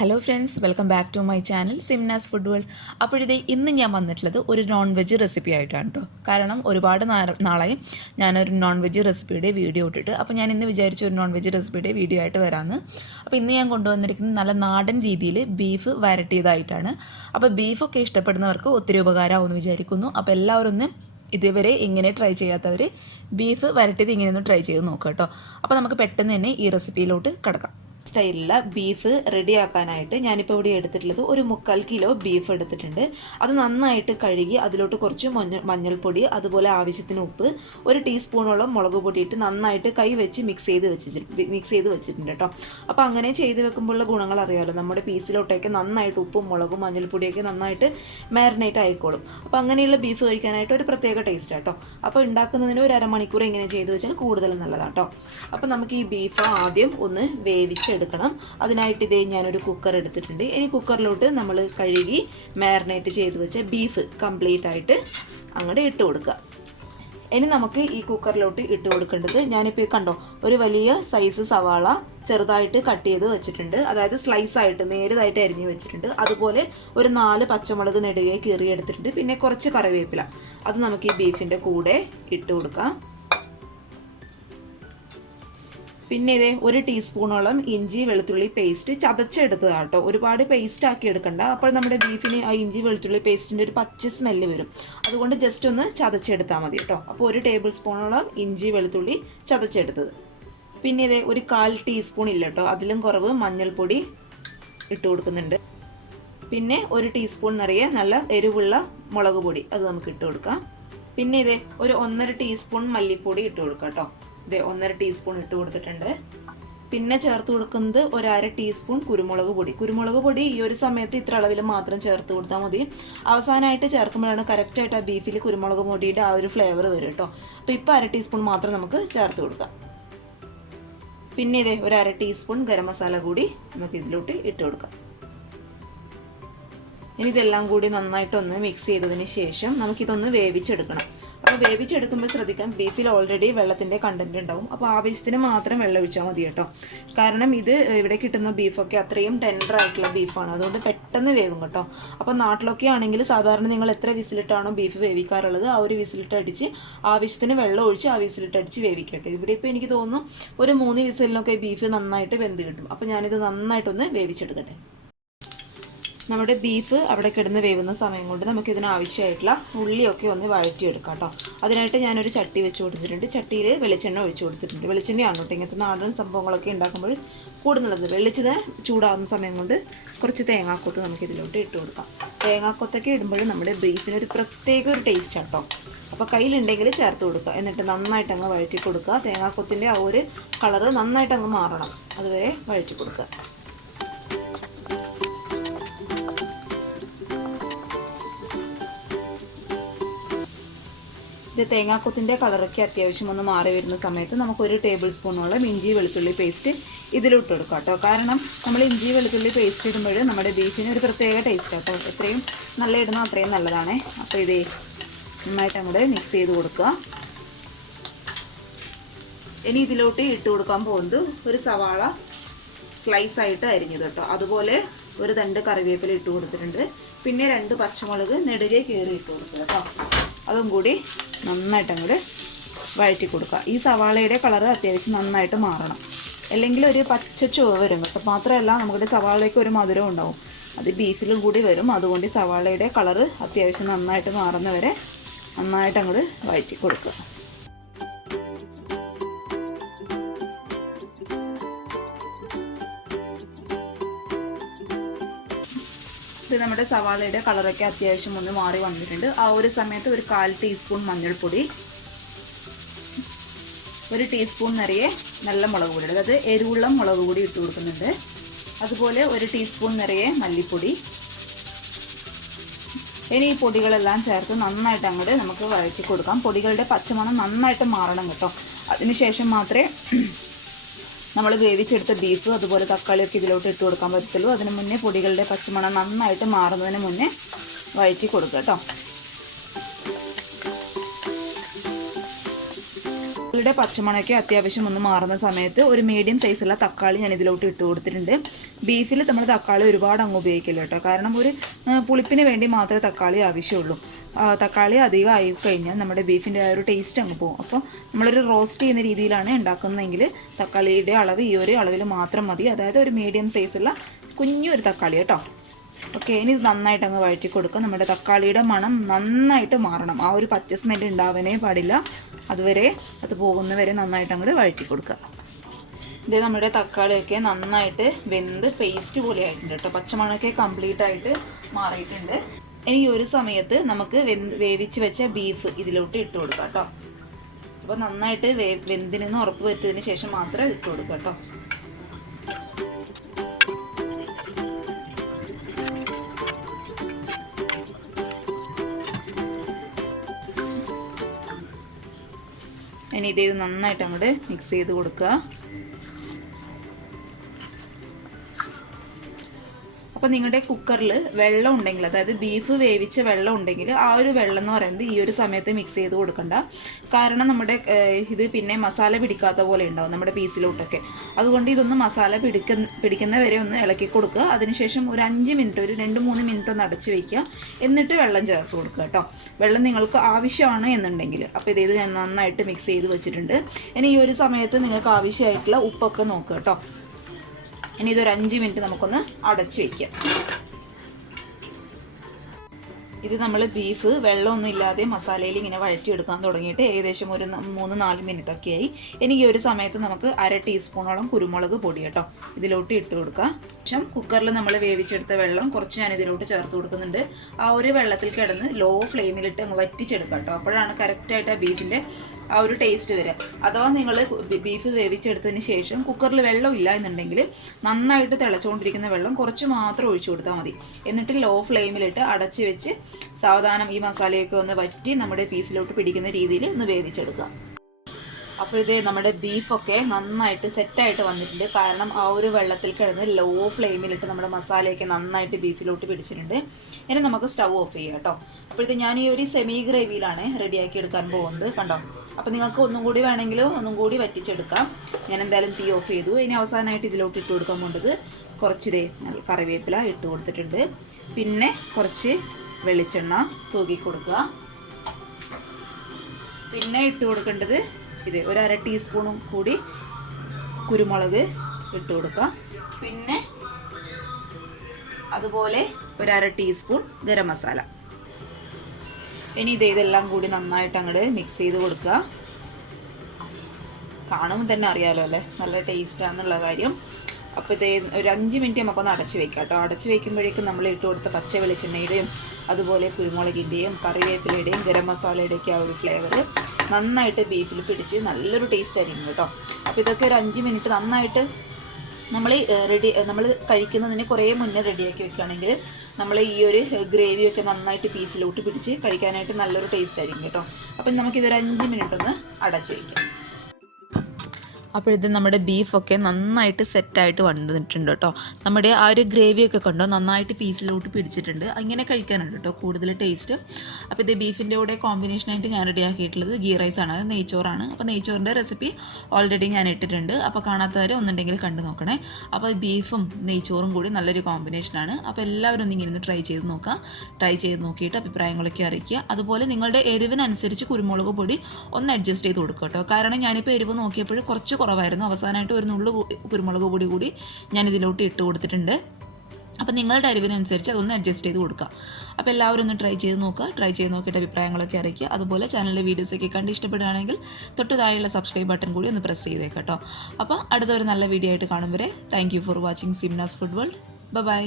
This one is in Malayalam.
Hello friends, welcome back to my channel Simnas food world. അപ്പോൾ ഇന്ന് ഞാൻ വന്നിട്ടുള്ളത് ഒരു നോൺ വെജ് റെസിപ്പി ആയിട്ടാണ് കേട്ടോ. കാരണം ഒരുപാട് നാളായി ഞാനൊരു നോൺ വെജ് റെസിപ്പിയുടെ വീഡിയോ ഇട്ടിട്ട്. അപ്പോൾ ഞാൻ ഇന്ന് വിചാരിച്ചു ഒരു നോൺ വെജ് റെസിപ്പിയുടെ വീഡിയോ ആയിട്ട് വരാമെന്ന്. അപ്പോൾ ഇന്ന് ഞാൻ കൊണ്ടുവന്നിരിക്കുന്നത് നല്ല നാടൻ രീതിയിൽ ബീഫ് വരട്ടിയതായിട്ടാണ്. അപ്പോൾ ബീഫൊക്കെ ഇഷ്ടപ്പെടുന്നവർക്ക് ഒത്തിരി ഉപകാരമാവുമെന്ന് വിചാരിക്കുന്നു. അപ്പോൾ എല്ലാവരും ഒന്ന് ഇതുവരെ ഇങ്ങനെ ട്രൈ ചെയ്യാത്തവർ ബീഫ് വരട്ടിയത് ഇങ്ങനെയൊന്ന് ട്രൈ ചെയ്ത് നോക്കുക കേട്ടോ. അപ്പോൾ നമുക്ക് പെട്ടെന്ന് തന്നെ ഈ റെസിപ്പിയിലോട്ട് കിടക്കാം. സ്റ്റൈലിലുള്ള ബീഫ് റെഡിയാക്കാനായിട്ട് ഞാനിപ്പോൾ ഇവിടെ എടുത്തിട്ടുള്ളത് ഒരു 3/4 കിലോ ബീഫ് എടുത്തിട്ടുണ്ട്. അത് നന്നായിട്ട് കഴുകി അതിലോട്ട് കുറച്ച് മഞ്ഞൾപ്പൊടി, അതുപോലെ ആവശ്യത്തിന് ഉപ്പ്, 1 ടീസ്പൂണോളം മുളക് പൊടി ഇട്ട് നന്നായിട്ട് കൈ വെച്ച് മിക്സ് ചെയ്ത് വെച്ചിട്ടുണ്ട് കേട്ടോ. അപ്പോൾ അങ്ങനെ ചെയ്ത് വെക്കുമ്പോഴുള്ള ഗുണങ്ങൾ അറിയാമല്ലോ. നമ്മുടെ പീസിലോട്ടൊക്കെ നന്നായിട്ട് ഉപ്പും മുളകും മഞ്ഞൾപ്പൊടിയൊക്കെ നന്നായിട്ട് മാരിനേറ്റ് ആയിക്കോളും. അപ്പോൾ അങ്ങനെയുള്ള ബീഫ് കഴിക്കാനായിട്ട് ഒരു പ്രത്യേക ടേസ്റ്റ് കേട്ടോ. അപ്പോൾ ഉണ്ടാക്കുന്നതിന് ഒരു അരമണിക്കൂർ ഇങ്ങനെ ചെയ്ത് വെച്ചാൽ കൂടുതൽ നല്ലതാണ് കേട്ടോ. അപ്പോൾ നമുക്ക് ഈ ബീഫ് ആദ്യം ഒന്ന് വേവിച്ചെടുക്കണം. അതിനായിട്ട് ഞാനൊരു കുക്കർ എടുത്തിട്ടുണ്ട്. ഇനി കുക്കറിലോട്ട് നമ്മൾ കഴുകി മാരിനേറ്റ് ചെയ്ത് വെച്ച ബീഫ് കംപ്ലീറ്റ് ആയിട്ട് അങ്ങോട്ട് ഇട്ട് കൊടുക്കുക. ഇനി നമുക്ക് ഈ കുക്കറിലോട്ട് ഇട്ട് കൊടുക്കേണ്ടത്, ഞാനിപ്പോൾ കണ്ടോ ഒരു വലിയ സൈസ് സവാള ചെറുതായിട്ട് കട്ട് ചെയ്ത് വെച്ചിട്ടുണ്ട്. അതായത് സ്ലൈസായിട്ട് നേരിയതായിട്ട് അരിഞ്ഞ് വെച്ചിട്ടുണ്ട്. അതുപോലെ ഒരു 4 പച്ചമുളക് നെടുകെ കീറിയെടുത്തിട്ടുണ്ട്. പിന്നെ കുറച്ച് കറിവേപ്പില, അത് നമുക്ക് ഈ ബീഫിൻ്റെ കൂടെ ഇട്ട് കൊടുക്കാം. പിന്നെ 1 ടീസ്പൂണോളം ഇഞ്ചി വെളുത്തുള്ളി പേസ്റ്റ് ചതച്ചെടുത്തതാണ് കേട്ടോ. ഒരുപാട് പേസ്റ്റ് ആക്കി എടുക്കണ്ട. അപ്പോൾ നമ്മുടെ ബീഫിന് ആ ഇഞ്ചി വെളുത്തുള്ളി പേസ്റ്റിൻ്റെ ഒരു പച്ച സ്മെല്ല് വരും. അതുകൊണ്ട് ജസ്റ്റ് ഒന്ന് ചതച്ചെടുത്താൽ മതി കേട്ടോ. അപ്പോൾ 1 ടേബിൾ സ്പൂണോളം ഇഞ്ചി വെളുത്തുള്ളി ചതച്ചെടുത്തത്. പിന്നെ 1/4 ടീസ്പൂൺ ഇല്ല കേട്ടോ, അതിലും കുറവ് മഞ്ഞൾപ്പൊടി ഇട്ട് കൊടുക്കുന്നുണ്ട്. പിന്നെ 1 ടീസ്പൂൺ നിറയെ നല്ല എരിവുള്ള മുളക് പൊടി, അത് നമുക്ക് ഇട്ട് കൊടുക്കാം. പിന്നെ 1.5 ടീസ്പൂൺ മല്ലിപ്പൊടി ഇട്ട് കൊടുക്കാം കേട്ടോ. 1.5 ടീസ്പൂൺ ഇട്ട് കൊടുത്തിട്ടുണ്ട്. പിന്നെ ചേർത്ത് കൊടുക്കുന്നത് 1/2 ടീസ്പൂൺ കുരുമുളക് പൊടി ഈ ഒരു സമയത്ത് ഇത്ര അളവിൽ മാത്രം ചേർത്ത് കൊടുത്താൽ മതി. അവസാനമായിട്ട് ചേർക്കുമ്പോഴാണ് കറക്റ്റായിട്ട് ആ ബീഫിൽ കുരുമുളക് പൊടിയുടെ ആ ഒരു ഫ്ലേവർ വരും കേട്ടോ. അപ്പോൾ ഇപ്പോൾ 1/2 ടീസ്പൂൺ മാത്രം നമുക്ക് ചേർത്ത് കൊടുക്കാം. പിന്നെ 1/2 ടീസ്പൂൺ ഗരം മസാല കൂടി നമുക്ക് ഇതിലോട്ട് ഇട്ട് കൊടുക്കാം. ഇനി ഇതെല്ലാം കൂടി നന്നായിട്ടൊന്ന് മിക്സ് ചെയ്തതിന് ശേഷം നമുക്കിതൊന്ന് വേവിച്ചെടുക്കണം. അപ്പോൾ വേവിച്ചെടുക്കുമ്പോൾ ശ്രദ്ധിക്കാം, ബീഫിൽ ഓൾറെഡി വെള്ളത്തിൻ്റെ കണ്ടൻറ്റ് ഉണ്ടാവും. അപ്പോൾ ആവശ്യത്തിന് മാത്രം വെള്ളം ഒഴിച്ചാൽ മതി കേട്ടോ. കാരണം ഇത് ഇവിടെ കിട്ടുന്ന ബീഫൊക്കെ അത്രയും ടെൻഡർ ആയിട്ടുള്ള ബീഫാണ്. അതുകൊണ്ട് പെട്ടെന്ന് വേവും കേട്ടോ. അപ്പോൾ നാട്ടിലൊക്കെ ആണെങ്കിൽ സാധാരണ നിങ്ങൾ എത്ര വിസിലിട്ടാണോ ബീഫ് വേവിക്കാറുള്ളത്, ആ ഒരു വിസിലിട്ട് അടിച്ച് ആവശ്യത്തിന് വെള്ളം ഒഴിച്ച് ആ വിസിലിട്ട് അടിച്ച് വേവിക്കട്ടെ. ഇവിടെ ഇപ്പോൾ എനിക്ക് തോന്നുന്നു ഒരു 3 വിസിലിനൊക്കെ ബീഫ് നന്നായിട്ട് വെന്ത് കിട്ടും. അപ്പോൾ ഞാനിത് നന്നായിട്ടൊന്ന് വേവിച്ചെടുക്കട്ടെ. നമ്മുടെ ബീഫ് അവിടെ കിടന്ന് വേവുന്ന സമയം കൊണ്ട് നമുക്ക് ഇതിനാവശ്യമായിട്ടുള്ള ഉള്ളിയൊക്കെ ഒന്ന് വഴറ്റിയെടുക്കാം കേട്ടോ. അതിനായിട്ട് ഞാനൊരു ചട്ടി വെച്ച് കൊടുത്തിട്ടുണ്ട്. ചട്ടിയിൽ വെളിച്ചെണ്ണ ഒഴിച്ച് കൊടുത്തിട്ടുണ്ട്. വെളിച്ചെണ്ണയാണ് കേട്ടോ ഇങ്ങനത്തെ നാടൻ സംഭവങ്ങളൊക്കെ ഉണ്ടാക്കുമ്പോൾ കൂടുന്നുള്ളത്. വെളിച്ചെണ്ണ ചൂടാകുന്ന സമയം കൊണ്ട് കുറച്ച് തേങ്ങാക്കൊത്ത് നമുക്ക് ഇതിലോട്ട് ഇട്ട് കൊടുക്കാം. തേങ്ങാക്കൊത്തൊക്കെ ഇടുമ്പോൾ നമ്മുടെ ബീഫിനൊരു പ്രത്യേക ഒരു ടേസ്റ്റ് കേട്ടോ. അപ്പോൾ കയ്യിലുണ്ടെങ്കിൽ ചേർത്ത് കൊടുക്കുക. എന്നിട്ട് നന്നായിട്ട് അങ്ങ് വഴറ്റി കൊടുക്കുക. തേങ്ങാക്കൊത്തിൻ്റെ ആ ഒരു കളറ് നന്നായിട്ട് അങ്ങ് മാറണം, അതുവരെ വഴറ്റി കൊടുക്കുക. തേങ്ങാക്കൊത്തിൻ്റെ കളറൊക്കെ അത്യാവശ്യം ഒന്ന് മാറി വരുന്ന സമയത്ത് നമുക്ക് 1 ടേബിൾ സ്പൂണോളം ഇഞ്ചി വെളുത്തുള്ളി പേസ്റ്റ് ഇതിലിട്ട് കൊടുക്കാം കേട്ടോ. കാരണം നമ്മൾ ഇഞ്ചി വെളുത്തുള്ളി പേസ്റ്റ് ഇടുമ്പോൾ നമ്മുടെ ബീഫിന് ഒരു പ്രത്യേക ടേസ്റ്റ് കേട്ടോ. എത്രയും നല്ല ഇടുന്നോ അത്രയും നല്ലതാണ്. അപ്പോൾ നന്നായിട്ട് അങ്ങോട്ട് മിക്സ് ചെയ്ത് കൊടുക്കുക. ഇനി ഇതിലോട്ട് ഇട്ട് കൊടുക്കാൻ പോകുന്നത് ഒരു സവാള സ്ലൈസായിട്ട് അരിഞ്ഞത് കേട്ടോ. അതുപോലെ ഒരു 2 കറിവേപ്പില ഇട്ട് കൊടുത്തിട്ടുണ്ട്. പിന്നെ 2 പച്ചമുളക് നെടുകെ കീറി ഇട്ട് കൊടുക്കുക കേട്ടോ. അതും കൂടി നന്നായിട്ട് അങ്ങോട്ട് വഴറ്റി കൊടുക്കുക. ഈ സവാളയുടെ കളറ് അത്യാവശ്യം നന്നായിട്ട് മാറണം, അല്ലെങ്കിൽ ഒരു പച്ച ചുവ വരും കേട്ടോ. മാത്രമല്ല നമ്മുടെ സവാളയ്ക്ക് ഒരു മധുരം ഉണ്ടാവും, അത് ബീഫിലും കൂടി വരും. അതുകൊണ്ട് സവാളയുടെ കളറ് അത്യാവശ്യം നന്നായിട്ട് മാറുന്നവരെ നന്നായിട്ട് അങ്ങോട്ട് വഴറ്റി കൊടുക്കുക. ഇത് നമ്മുടെ സവാളയുടെ കളറൊക്കെ അത്യാവശ്യം ഒന്ന് മാറി വന്നിട്ടുണ്ട്. ആ ഒരു സമയത്ത് ഒരു 1/4 ടീസ്പൂൺ മഞ്ഞൾപ്പൊടി, 1 ടീസ്പൂൺ നിറയെ നല്ല മുളക് പൊടി, അതായത് എരിവുള്ള മുളക് പൊടി ഇട്ട് കൊടുക്കുന്നുണ്ട്. അതുപോലെ 1 ടീസ്പൂൺ നിറയെ മല്ലിപ്പൊടി. ഇനി ഈ പൊടികളെല്ലാം ചേർത്ത് നന്നായിട്ട് അങ്ങോട്ട് നമുക്ക് വഴറ്റി കൊടുക്കാം. പൊടികളുടെ പച്ചമണം നന്നായിട്ട് മാറണം കേട്ടോ. അതിനുശേഷം മാത്രമേ നമ്മൾ വേവിച്ചെടുത്ത ബീഫ് അതുപോലെ തക്കാളിയൊക്കെ ഇതിലോട്ട് ഇട്ട് കൊടുക്കാൻ പറ്റുള്ളൂ. അതിന് മുന്നേ പൊടികളുടെ പച്ചമണം നന്നായിട്ട് മാറുന്നതിന് മുന്നേ വഴറ്റി കൊടുക്കുക കേട്ടോ. തക്കാളിയുടെ പച്ചമണമൊക്കെ അത്യാവശ്യം ഒന്ന് മാറുന്ന സമയത്ത് ഒരു മീഡിയം സൈസുള്ള തക്കാളി ഞാൻ ഇതിലോട്ട് ഇട്ട് കൊടുത്തിട്ടുണ്ട്. ബീഫിൽ നമ്മൾ തക്കാളി ഒരുപാട് അങ്ങ് ഉപയോഗിക്കില്ല കേട്ടോ, കാരണം ഒരു പുളിപ്പിന് വേണ്ടി മാത്രമേ തക്കാളി ആവശ്യമുള്ളൂ. തക്കാളി അധികം ആയി കഴിഞ്ഞാൽ നമ്മുടെ ബീഫിൻ്റെ ആ ഒരു ടേസ്റ്റ് അങ്ങ് പോകും. അപ്പോൾ നമ്മളൊരു റോസ്റ്റ് ചെയ്യുന്ന രീതിയിലാണ് ഉണ്ടാക്കുന്നതെങ്കിൽ തക്കാളിയുടെ അളവ് ഈ ഒരു അളവിൽ മാത്രം മതി. അതായത് ഒരു മീഡിയം സൈസുള്ള കുഞ്ഞൊരു തക്കാളി കേട്ടോ. ഓക്കെ, ഇനി ഇത് നന്നായിട്ട് അങ്ങ് വഴറ്റി കൊടുക്കുക. നമ്മുടെ തക്കാളിയുടെ മണം നന്നായിട്ട് മാറണം. ആ ഒരു പച്ച സ്മെല്ല് ഉണ്ടാവാനേ പാടില്ല. അതുവരെ അത് പോകുന്നവരെ നന്നായിട്ട് അങ്ങോട്ട് വഴറ്റി കൊടുക്കുക. ഇത് നമ്മുടെ തക്കാളിയൊക്കെ നന്നായിട്ട് വെന്ത് പേസ്റ്റ് പോലെ ആയിട്ടുണ്ട് കേട്ടോ. പച്ചമണമൊക്കെ കംപ്ലീറ്റ് ആയിട്ട് മാറിയിട്ടുണ്ട്. ഇനി ഈ ഒരു സമയത്ത് നമുക്ക് വേവിച്ച് വെച്ച ബീഫ് ഇതിലോട്ട് ഇട്ട് കൊടുക്കാം കേട്ടോ. അപ്പോൾ നന്നായിട്ട് വെന്തിനെന്ന് ഉറപ്പ് വരുത്തിയതിന് ശേഷം മാത്രം ഇട്ട് കൊടുക്കുക കേട്ടോ. ഇനി ഇത് നന്നായിട്ട് അങ്ങോട്ട് മിക്സ് ചെയ്ത് കൊടുക്കുക. അപ്പോൾ നിങ്ങളുടെ കുക്കറിൽ വെള്ളം ഉണ്ടെങ്കിൽ, അതായത് ബീഫ് വേവിച്ച വെള്ളം ഉണ്ടെങ്കിൽ ആ ഒരു വെള്ളം എന്ന് പറയുന്നത് ഈ ഒരു സമയത്ത് മിക്സ് ചെയ്ത് കൊടുക്കണ്ട. കാരണം നമ്മുടെ ഇത് പിന്നെ മസാല പിടിക്കാത്ത പോലെ ഉണ്ടാവും നമ്മുടെ പീസിലോട്ടൊക്കെ. അതുകൊണ്ട് ഇതൊന്ന് മസാല പിടിക്കുന്ന വരെ ഒന്ന് ഇളക്കി കൊടുക്കുക. അതിനുശേഷം ഒരു 5 മിനിറ്റ്, ഒരു 2-3 മിനിറ്റ് ഒന്ന് അടച്ച് വയ്ക്കുക. എന്നിട്ട് വെള്ളം ചേർത്ത് കൊടുക്കുക കേട്ടോ. വെള്ളം നിങ്ങൾക്ക് ആവശ്യമാണ് എന്നുണ്ടെങ്കിൽ. അപ്പോൾ ഇത് ഞാൻ നന്നായിട്ട് മിക്സ് ചെയ്ത് വെച്ചിട്ടുണ്ട്. ഇനി ഈ ഒരു സമയത്ത് നിങ്ങൾക്ക് ആവശ്യമായിട്ടുള്ള ഉപ്പൊക്കെ നോക്കുക കേട്ടോ. ഇനി ഇതൊരു 5 മിനിറ്റ് നമുക്കൊന്ന് അടച്ച് വയ്ക്കാം. ഇത് നമ്മൾ ബീഫ് വെള്ളമൊന്നും ഇല്ലാതെ മസാലയിൽ ഇങ്ങനെ വഴറ്റിയെടുക്കാൻ തുടങ്ങിയിട്ട് ഏകദേശം ഒരു 3-4 മിനിറ്റൊക്കെ ആയി. ഇനി ഈ ഒരു സമയത്ത് നമുക്ക് 1/2 ടീസ്പൂണോളം കുരുമുളക് പൊടി കേട്ടോ ഇതിലോട്ട് ഇട്ട് കൊടുക്കാം. ശേഷം കുക്കറിൽ നമ്മൾ വേവിച്ചെടുത്ത വെള്ളം കുറച്ച് ഞാൻ ഇതിലോട്ട് ചേർത്ത് കൊടുക്കുന്നുണ്ട്. ആ ഒരു വെള്ളത്തിൽ കിടന്ന് ലോ ഫ്ലെയിമിലിട്ട് അങ്ങ് വറ്റിച്ചെടുക്കാം കേട്ടോ. അപ്പോഴാണ് കറക്റ്റായിട്ട് ആ ബീഫിൻ്റെ ആ ഒരു ടേസ്റ്റ് വരിക. അഥവാ നിങ്ങൾ ബീഫ് വേവിച്ചെടുത്തതിന് ശേഷം കുക്കറിൽ വെള്ളം ഇല്ല എന്നുണ്ടെങ്കിൽ നന്നായിട്ട് തിളച്ചുകൊണ്ടിരിക്കുന്ന വെള്ളം കുറച്ച് മാത്രം ഒഴിച്ചു കൊടുത്താൽ മതി. എന്നിട്ട് ലോ ഫ്ലെയിമിലിട്ട് അടച്ച് വെച്ച് സാവധാനം ഈ മസാലയൊക്കെ ഒന്ന് വറ്റി നമ്മുടെ പീസിലോട്ട് പിടിക്കുന്ന രീതിയിൽ ഒന്ന് വേവിച്ചെടുക്കുക. അപ്പോൾ ഇത് നമ്മുടെ ബീഫൊക്കെ നന്നായിട്ട് സെറ്റായിട്ട് വന്നിട്ടുണ്ട്. കാരണം ആ ഒരു വെള്ളത്തിൽ കിടന്ന് ലോ ഫ്ലെയിമിലിട്ട് നമ്മുടെ മസാലയൊക്കെ നന്നായിട്ട് ബീഫിലോട്ട് പിടിച്ചിട്ടുണ്ട്. ഇനി നമുക്ക് സ്റ്റവ് ഓഫ് ചെയ്യാം കേട്ടോ. അപ്പോൾ ഇത് ഞാൻ ഈ ഒരു സെമി ഗ്രേവിയിലാണ് റെഡിയാക്കി എടുക്കാൻ പോകുന്നത് കണ്ടോ. അപ്പോൾ നിങ്ങൾക്ക് ഒന്നും കൂടി വേണമെങ്കിൽ ഒന്നും കൂടി വറ്റിച്ചെടുക്കാം. ഞാൻ എന്തായാലും തീ ഓഫ് ചെയ്തു. ഇനി അവസാനമായിട്ട് ഇതിലോട്ട് ഇട്ട് കൊടുക്കാൻ പോകേണ്ടത് കുറച്ച് കറിവേപ്പില ഇട്ട് കൊടുത്തിട്ടുണ്ട്. പിന്നെ കുറച്ച് വെളിച്ചെണ്ണ തൂക്കി കൊടുക്കുക. പിന്നെ ഇട്ട് കൊടുക്കേണ്ടത് ഇത് ഒരു 1/2 ടീസ്പൂണും കൂടി കുരുമുളക് ഇട്ട് കൊടുക്കുക. പിന്നെ അതുപോലെ ഒരു 1/2 ടീസ്പൂൺ ഗരം മസാല. ഇനി ഇതെല്ലാം കൂടി നന്നായിട്ട് അങ്ങോട്ട് മിക്സ് ചെയ്ത് കൊടുക്കുക. കാണുമ്പോൾ തന്നെ അറിയാലോ അല്ലേ നല്ല ടേസ്റ്റാണെന്നുള്ള കാര്യം. അപ്പോൾ ഇത് ഒരു 5 മിനിറ്റ് നമുക്കൊന്ന് അടച്ച് വയ്ക്കാം കേട്ടോ. അടച്ച് വയ്ക്കുമ്പോഴേക്കും നമ്മൾ ഇട്ട് കൊടുത്ത പച്ച വെളിച്ചെണ്ണയുടെയും അതുപോലെ കുരുമുളകിൻ്റെയും കറിവേപ്പിലയുടെയും ഗരം മസാലയുടെയൊക്കെ ആ ഒരു ഫ്ലേവർ നന്നായിട്ട് പിടിച്ച് നല്ലൊരു ടേസ്റ്റ് ആയിരിക്കും കേട്ടോ. അപ്പോൾ ഇതൊക്കെ ഒരു 5 മിനിറ്റ് നന്നായിട്ട് നമ്മൾ കഴിക്കുന്നതിന് കുറേ മുന്നേ റെഡിയാക്കി വെക്കുകയാണെങ്കിൽ നമ്മൾ ഈ ഒരു ഗ്രേവിയൊക്കെ നന്നായിട്ട് പീസിലോട്ട് പിടിച്ച് കഴിക്കാനായിട്ട് നല്ലൊരു ടേസ്റ്റ് ആയിരിക്കും കേട്ടോ. അപ്പം നമുക്കിതൊരു 5 മിനിറ്റ് ഒന്ന് അടച്ച് വയ്ക്കാം. അപ്പോഴിത് നമ്മുടെ ബീഫൊക്കെ നന്നായിട്ട് സെറ്റായിട്ട് വന്നിട്ടുണ്ട് കേട്ടോ. നമ്മുടെ ആ ഒരു ഗ്രേവിയൊക്കെ കണ്ടോ നന്നായിട്ട് പീസിലോട്ട് പിടിച്ചിട്ടുണ്ട്. അങ്ങനെ കഴിക്കാനുണ്ട് കേട്ടോ കൂടുതൽ ടേസ്റ്റ്. അപ്പോൾ ഇത് ബീഫിൻ്റെ കൂടെ കോമ്പിനേഷനായിട്ട് ഞാൻ റെഡിയാക്കിയിട്ടുള്ളത് ഗീ റൈസാണ്, അത് നെയ്ച്ചോറാണ്. അപ്പോൾ നെയ്ച്ചോറിൻ്റെ റെസിപ്പി ഓൾറെഡി ഞാൻ ഇട്ടിട്ടുണ്ട്. അപ്പോൾ കാണാത്തവർ ഒന്നുണ്ടെങ്കിൽ കണ്ടു നോക്കണേ. അപ്പോൾ ബീഫും നെയ്ച്ചോറും കൂടി നല്ലൊരു കോമ്പിനേഷനാണ്. അപ്പോൾ എല്ലാവരും ഒന്നിങ്ങനെ ട്രൈ ചെയ്ത് നോക്കാം. ട്രൈ ചെയ്ത് നോക്കിയിട്ട് അഭിപ്രായങ്ങളൊക്കെ അറിയിക്കുക. അതുപോലെ നിങ്ങളുടെ എരിവിനനുസരിച്ച് കുരുമുളക് പൊടി ഒന്ന് അഡ്ജസ്റ്റ് ചെയ്ത് കൊടുക്കുക കേട്ടോ. കാരണം ഞാനിപ്പോൾ എരിവ് നോക്കിയപ്പോൾ കുറച്ച് കുറവായിരുന്നു. അവസാനമായിട്ട് ഒരു നുള്ളു കുരുമുളക് പൊടി കൂടി ഞാൻ ഇതിലോട്ട് ഇട്ട് കൊടുത്തിട്ടുണ്ട്. അപ്പോൾ നിങ്ങളുടെ അരിവിനനുസരിച്ച് അതൊന്ന് അഡ്ജസ്റ്റ് ചെയ്ത് കൊടുക്കുക. അപ്പോൾ എല്ലാവരും ഒന്ന് ട്രൈ ചെയ്ത് നോക്കുക. ട്രൈ ചെയ്ത് നോക്കിയിട്ട് അഭിപ്രായങ്ങളൊക്കെ അറിയിക്കുക. അതുപോലെ ചാനലിലെ വീഡിയോസൊക്കെ കണ്ട് ഇഷ്ടപ്പെടുകയാണെങ്കിൽ തൊട്ട് താഴെയുള്ള സബ്സ്ക്രൈബ് ബട്ടൺ കൂടി ഒന്ന് പ്രസ് ചെയ്തേക്കാം കേട്ടോ. അപ്പോൾ അടുത്തൊരു നല്ല വീഡിയോ ആയിട്ട് കാണും വരെ thank you for watching Simnas food world. By.